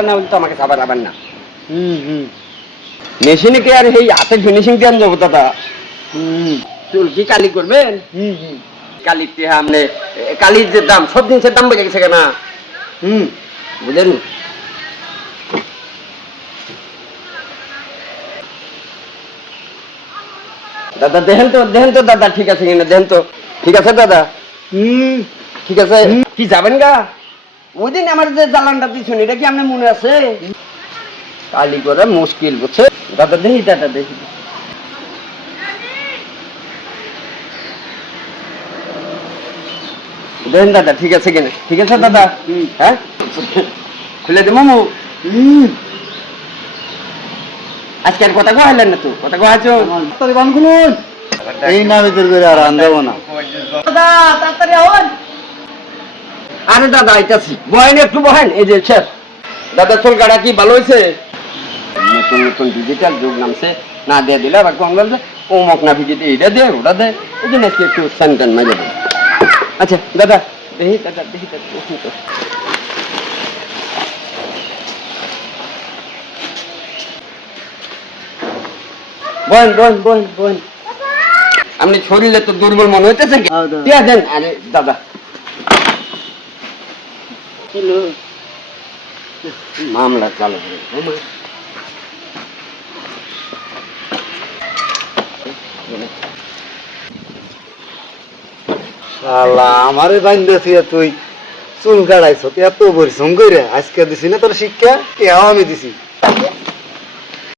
না বলতো আমাকে খাবার আবার না। মেশিনে কি আর এই হাতে ফিনিশিং দিয়ে যাবো দাদা? চুল কি কালি করবেন? কালিতে আপনি কালির যে দাম, সব জিনিসের দাম বেড়ে গেছে কেন? বুঝলেন? দাদা দেখেন তো দাদা ঠিক আছে কিনা দেখেন তো। ঠিক আছে দাদা? ঠিক আছে। কি যাবেন গা? ওই দিন আমার যে জ্বালানটা দিচ্ছেন এটা কি আপনার মনে আছে? কালি করে মুশকিল বুঝছে দাদা। দেখি দাদা দেখি দেখেন দাদা ঠিক আছে কিনা। ঠিক আছে দাদা? হ্যাঁ খুলে দে মামু। আজকে আর কথা কইলেন না তো? কথা কইছো এই না ভিতর করে আর আনবো না। দাদা তাড়াতাড়ি আওয়াজ। আরে দাদা আইতাছি, বহেন একটু বহেন। এই যে শেফ দাদা চুল কাটা কি ভালো হয়েছে? নতুন নতুন ডিজিটাল যুগ নামছে, না দিয়ে দিলে আবার কোন বলছে অমুক না ভিজিতে এটা দে ওটা দে, এই জন্য একটু স্যানটান মেজে দেবে। আচ্ছা দাদা দেখি দাদা দেখি দাদা তো বহেন বহেন বহেন বহেন। আপনি শরীরে তো দুর্বল মনে হইতেছে কি? দিয়া দেন। আরে দাদা মামলা চালু করে শালা আমারে বাইন্দেছি তুই চুল কাটাইছ এত পরিশ্রম করে আজকে দিছি না তোর শিক্ষা, এও আমি দিছি।